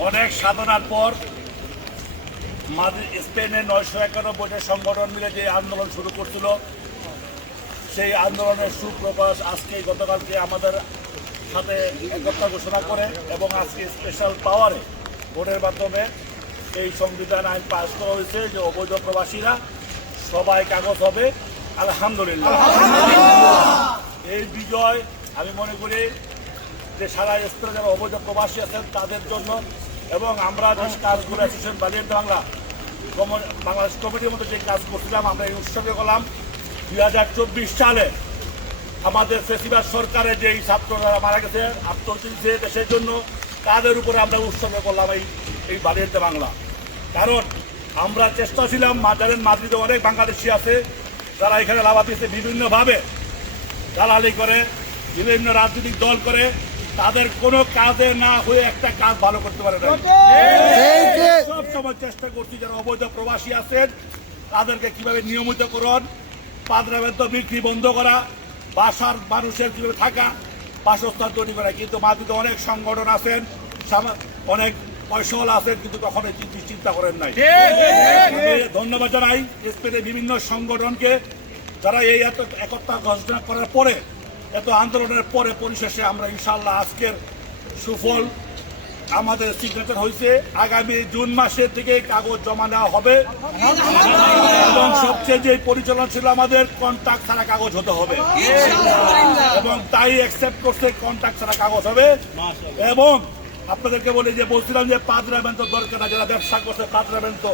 অনেক সাধনার পর মাদ্রি- স্পেনের নয়শো একানব্বইটা সংগঠন মিলে যে আন্দোলন শুরু করছিল, সেই আন্দোলনের সুপ্রকাশ আজকে গতকালকে আমাদের সাথে একতা ঘোষণা করে এবং আজকে স্পেশাল পাওয়ারে ভোটের মাধ্যমে এই সংবিধান আইন পাশ করা হয়েছে যে অবৈধ প্রবাসীরা সবাই কাগজ হবে। আলহামদুলিল্লাহ। এই বিজয়, আমি মনে করি যে সারা স্তরে যারা অবৈধ প্রবাসী আছেন, তাদের জন্য এবং আমরা যে কাজগুলো অ্যাসোসিয়েশন বালিয়ান বাংলা। বাংলাদেশ কমিটির মধ্যে যে কাজ করছিলাম, আমরা এই উৎসবে করলাম দুই হাজার চব্বিশ সালে আমাদের ফেসিবাদ সরকারের যে এই ছাত্ররা মারা গেছে, আত্মহত্যা দেশের জন্য, তাদের উপরে আমরা উৎসর্গ করলাম এই এই বালিয়াতে বাংলা। কারণ আমরা চেষ্টা ছিলাম মাজারের মাদ্রিদে অনেক বাংলাদেশি আছে, যারা এখানে লাভাপিসে বিভিন্নভাবে। দালালি করে, বিভিন্ন রাজনৈতিক দল করে তাদের কোনো কাজে না হয়ে একটা কাজ ভালো করতে পারে না সব সময় চেষ্টা করছি যারা অবৈধ প্রবাসী আছেন তাদেরকে কীভাবে নিয়মিতকরণ পাদ্রাবেন্ত বিক্রি বন্ধ করা বাসার মানুষের কীভাবে থাকা বাসস্থান তৈরি করা। কিন্তু মাটিতে অনেক সংগঠন আছেন অনেক পয়সাওয়ালা আছেন কিন্তু কখনো এই চিন্তা- চিন্তা করেন নাই। ধন্যবাদ জানাই স্পেনের বিভিন্ন সংগঠনকে যারা এই এত একতা ঘোষণা করার পরে এত আন্দোলনের পরে পরিশেষে আমরা ইনশাল্লাহ আজকের সুফল আমাদের সিগনেচার হয়েছে। আগামী জুন মাসের থেকে কাগজ জমা নেওয়া হবে। এবং সবচেয়ে যে পরিচালনা ছিল আমাদের কন্ট্রাক্ট ছাড়া কাগজ হতে হবে। এবং তাই অ্যাকসেপ্ট করছে কন্ট্রাক্ট ছাড়া কাগজ হবে। এবং আপনাদেরকে বলি যে বলছিলাম যে পাদ্রাবেন তো দরকার না যারা ব্যবসা করছে পাদ্রাবেন তো।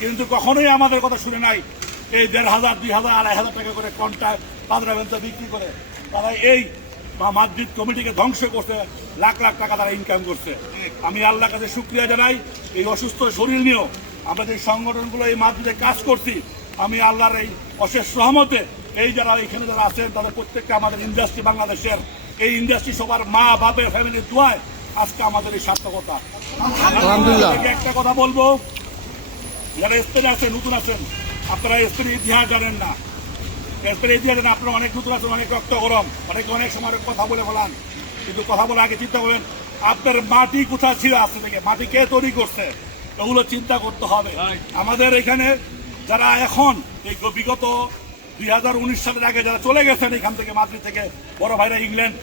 কিন্তু কখনোই আমাদের কথা শুনে নাই। এই দেড় হাজার দুই হাজার আড়াই হাজার টাকা করে কন্ট্রাক্ট পাদ্রাবেন তো বিক্রি করে। তারা এই মাদ্রিদ কমিটিকে ধ্বংস করছে লাখ লাখ টাকা তারা ইনকাম করছে। আমি আল্লাহর কাছে শুক্রিয়া জানাই এই অসুস্থ শরীর নিয়েও। আমরা যে সংগঠনগুলো এই মাদ্রিদে কাজ করছি আমি আল্লাহর এই অশেষ সহমতে এই যারা এখানে যারা আছেন তাদের প্রত্যেকটা আমাদের ইন্ডাস্ট্রি বাংলাদেশের এই ইন্ডাস্ট্রি সবার মা বাপের ফ্যামিলির দোয়ায় আজকে আমাদের এই সার্থকতা। একটা কথা বলব যারা স্পেনে আছেন নতুন আছেন আপনারা স্পেনের ইতিহাস জানেন না। স্পেনের ইতিহাস জানেন আপনারা অনেক নতুন আছেন অনেক রক্ত গরম অনেকে অনেক সময় কথা বলে ফেলান কিন্তু কথা বলে আগে চিন্তা করেন আপনার মাটি কোথায় ছিল আজকে থেকে মাটি কে তৈরি করছে? ওগুলো চিন্তা করতে হবে। আমাদের এখানে যারা এখন এই বিগত দুই হাজার উনিশ সালের আগে যারা চলে গেছেন এখান থেকে মাদ্রিদ থেকে বড় ভাইরা ইংল্যান্ড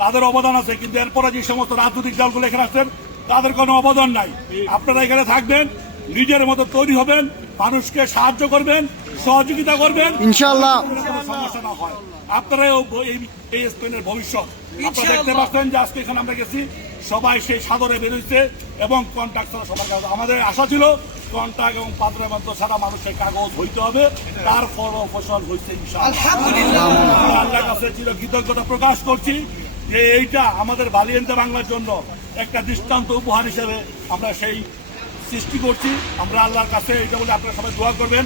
তাদের অবদান আছে। কিন্তু এরপরে যে সমস্ত রাজনৈতিক দলগুলো এখানে আসছেন তাদের কোনো অবদান নাই। আপনারা এখানে থাকবেন নিজের মতো তৈরি হবেন মানুষকে সাহায্য করবেন সহযোগিতা করবেন। ইনশাআল্লাহ। কোনো সমস্যা না হয় আপনারা এই স্পেনের ভবিষ্যৎ। আপনারা দেখতে পাচ্ছেন যে আজকে এখানে আমরা গেছি সবাই সেই সাদরে বেরোইছে এবং কন্ট্রাক্ট ছাড়া সবার কাগজ আমাদের আশা ছিল কন্ট্রাক্ট এবং পাত্রের মধ্যে ছাড়া মানুষের কাগজ হইতে হবে। তার ফল ও ফসল হয়েছে আল্লাহর কাছে চির কৃতজ্ঞতা প্রকাশ করছি যে এইটা আমাদের বালিয়েন্দ্র বাংলার জন্য একটা দৃষ্টান্ত উপহার হিসেবে আমরা সেই সৃষ্টি করছি। আমরা আল্লাহর কাছে এটা বলে আপনারা সবাই দোয়া করবেন।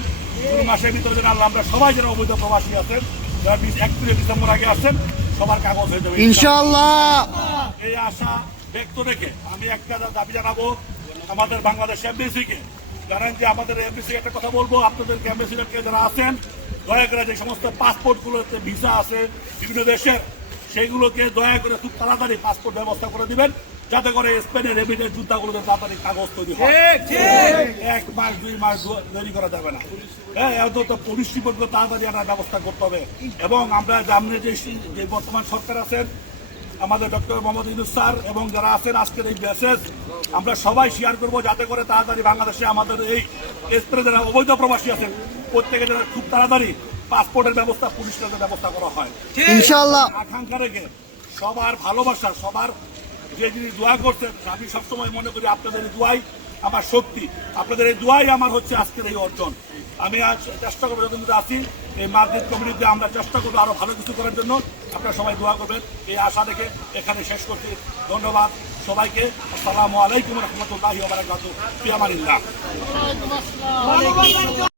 জুন মাসের ভিতরে যেন আল্লাহ আমরা সবাই যেন অবৈধ প্রবাসী আছেন। যারা একত্রিশ ডিসেম্বর আগে আসছেন সবার কাগজ হয়ে যাবে। ইনশাআল্লাহ। এই আশা ব্যক্ত রেখে আমি একটা দাবি জানাব আমাদের বাংলাদেশ এমবিসিকে। জানেন যে আমাদের এমবিসি একটা কথা বলব আপনাদের এমবিসিকে যারা আছেন দয়া করে যে সমস্ত পাসপোর্টগুলোতে ভিসা আছে বিভিন্ন দেশের সেগুলোকে দয়া করে খুব তাড়াতাড়ি পাসপোর্ট ব্যবস্থা করে দিবেন। যাতে করে স্পেনের রেমিটের যুদ্ধাগুলোতে তাড়াতাড়ি কাগজ তৈরি হয়। এক মাস দুই মাস তৈরি করা যাবে না। হ্যাঁ এত তো পুলিশ রিপোর্ট তাড়াতাড়ি আমরা ব্যবস্থা করতে হবে। এবং আমরা সামনে যে যে বর্তমান সরকার আছেন আমাদের ডক্টর মোহাম্মদ ইউনুস স্যার এবং যারা আছেন আজকের এই মেসেজ আমরা সবাই শেয়ার করব যাতে করে তাড়াতাড়ি বাংলাদেশে আমাদের এই স্প্রে যারা অবৈধ প্রবাসী আছেন প্রত্যেকে যারা খুব তাড়াতাড়ি পাসপোর্টের ব্যবস্থা পুলিশ ব্যবস্থা করা হয়। ইনশাআল্লাহ। আকাঙ্ক্ষা রেখে সবার ভালোবাসা সবার যে যিনি দোয়া করছেন, আমি সবসময় মনে করি আপনাদের এই দোয়াই আমার শক্তি। আপনাদের এই দোয়াই আমার হচ্ছে আজকের এই অর্জন। আমি আজ চেষ্টা করব যতদিন আছি, এই মার্কেট কমিটিতে আমরা চেষ্টা করব আরও ভালো কিছু করার জন্য। আপনারা সবাই দোয়া করবেন। এই আশা রেখে এখানে শেষ করছি। ধন্যবাদ সবাইকে। আসসালামু আলাইকুম রহমতুল্লাহ বারাকাতু ফিয়ামানিল্লাহ